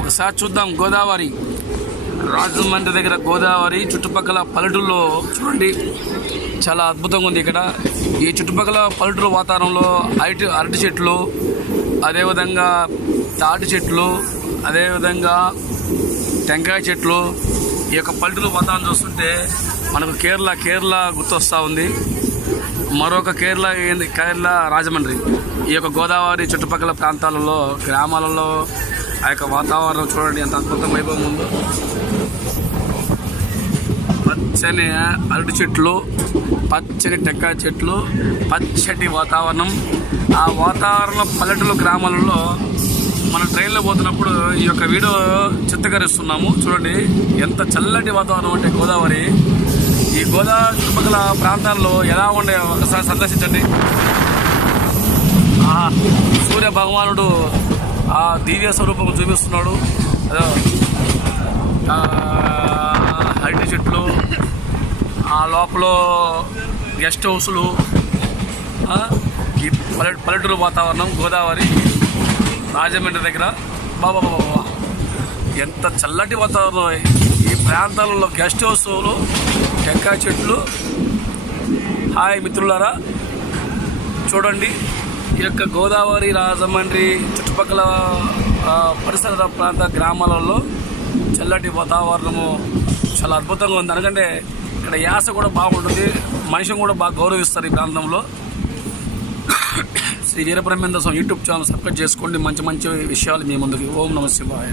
ఒకసారి చూద్దాం గోదావరి రాజమండ్రి దగ్గర గోదావరి చుట్టుపక్కల పల్లెటూరులో చూడండి చాలా అద్భుతంగా ఉంది. ఇక్కడ ఈ చుట్టుపక్కల పల్లెటూరు వాతావరణంలో అరటి చెట్లు, అదేవిధంగా తాటి చెట్లు, అదేవిధంగా టెంకాయ చెట్లు, ఈ యొక్క పల్లెటూరు వాతావరణం చూస్తుంటే మనకు కేరళ గుర్తొస్తూ ఉంది. మరొక కేరళ రాజమండ్రి. ఈ యొక్క గోదావరి చుట్టుపక్కల ప్రాంతాలలో గ్రామాలలో ఆ యొక్క వాతావరణం చూడండి ఎంత అద్భుతం వైభవం ఉందో. పచ్చని అరటి చెట్లు, పచ్చని టెంకాయ చెట్లు, పచ్చటి వాతావరణం. ఆ వాతావరణం పల్లెటూరు గ్రామాలలో మన ట్రైన్లో పోతున్నప్పుడు ఈ యొక్క వీడియో చిత్రీకరిస్తున్నాము. చూడండి ఎంత చల్లటి వాతావరణం అంటే గోదావరి. ఈ గోదావరి చుట్టుపక్కల ప్రాంతాల్లో ఎలా ఉండే ఒకసారి సందర్శించండి. సూర్య భగవానుడు ఆ దివ్య స్వరూపం చూపిస్తున్నాడు. అరటి చెట్లు, ఆ లోపల గెస్ట్ హౌస్లు, ఈ పల్లెటూరు వాతావరణం గోదావరి రాజమండ్రి దగ్గర. బాబా ఎంత చల్లటి వాతావరణం. ఈ ప్రాంతాలలో గెస్ట్ హౌస్లు, టెంకాయ చెట్లు. హాయ్ మిత్రులారా, చూడండి ఈ యొక్క గోదావరి రాజమండ్రి చుట్టుపక్కల పరిసర ప్రాంత గ్రామాలలో చల్లటి వాతావరణము చాలా అద్భుతంగా ఉంది. ఎందుకంటే ఇక్కడ యాస కూడా బాగుంటుంది, మనిషిని కూడా బాగా గౌరవిస్తారు ఈ ప్రాంతంలో. శ్రీ వీరబ్రహ్మేంద్ర స్వామి యూట్యూబ్ ఛానల్ సబ్స్క్రైబ్ చేసుకోండి. మంచి మంచి విషయాలు మీ ముందుకు. ఓం నమః శివాయ.